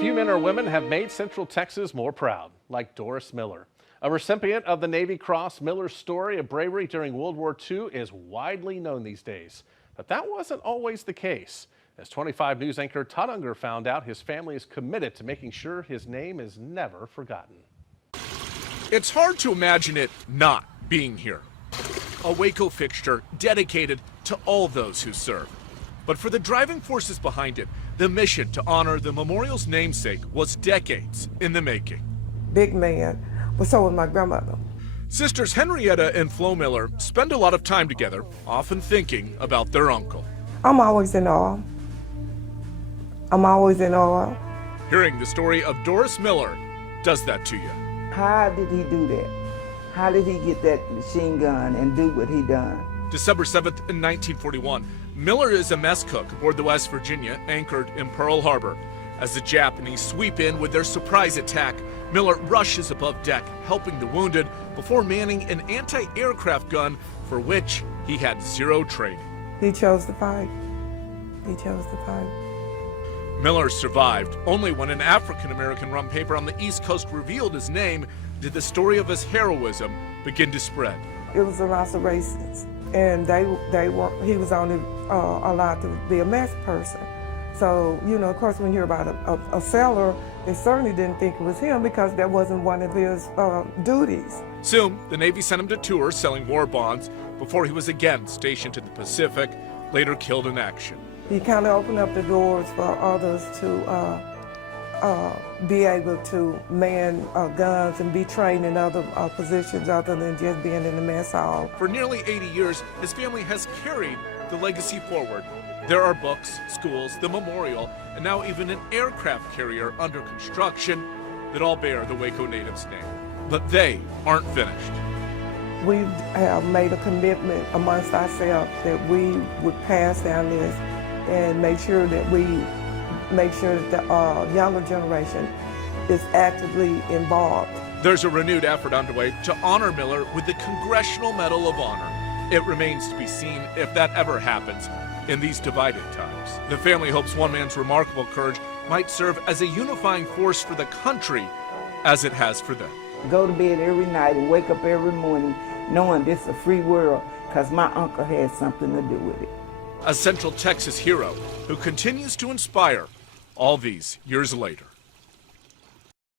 Few men or women have made Central Texas more proud, like Doris Miller. A recipient of the Navy Cross, Miller's story of bravery during World War II is widely known these days. But that wasn't always the case. As 25 News anchor Todd Unger found out, his family is committed to making sure his name is never forgotten. It's hard to imagine it not being here. A Waco fixture dedicated to all those who serve. But for the driving forces behind it, the mission to honor the memorial's namesake was decades in the making. Big man, but so was my grandmother. Sisters Henrietta and Flo Miller spend a lot of time together, often thinking about their uncle. I'm always in awe. I'm always in awe. Hearing the story of Doris Miller does that to you. How did he do that? How did he get that machine gun and do what he done? December 7th in 1941, Miller is a mess cook aboard the West Virginia, anchored in Pearl Harbor. As the Japanese sweep in with their surprise attack, Miller rushes above deck, helping the wounded before manning an anti-aircraft gun for which he had zero training. He chose to fight. He chose to fight. Miller survived. Only when an African-American run paper on the East Coast revealed his name did the story of his heroism begin to spread. It was a lots of racists, and he was only allowed to be a mess person. So, you know, of course, when you hear about a sailor, they certainly didn't think it was him because that wasn't one of his duties. Soon, the Navy sent him to tour selling war bonds before he was again stationed in the Pacific, later killed in action. He kind of opened up the doors for others to be able to man guns and be trained in other positions other than just being in the mess hall. For nearly 80 years, his family has carried the legacy forward. There are books, schools, the memorial, and now even an aircraft carrier under construction that all bear the Waco native's name. But they aren't finished. We have made a commitment amongst ourselves that we would pass down this and make sure that the younger generation is actively involved. There's a renewed effort underway to honor Miller with the Congressional Medal of Honor. It remains to be seen if that ever happens in these divided times. The family hopes one man's remarkable courage might serve as a unifying force for the country as it has for them. Go to bed every night and wake up every morning knowing this is a free world because my uncle had something to do with it. A Central Texas hero who continues to inspire all these years later.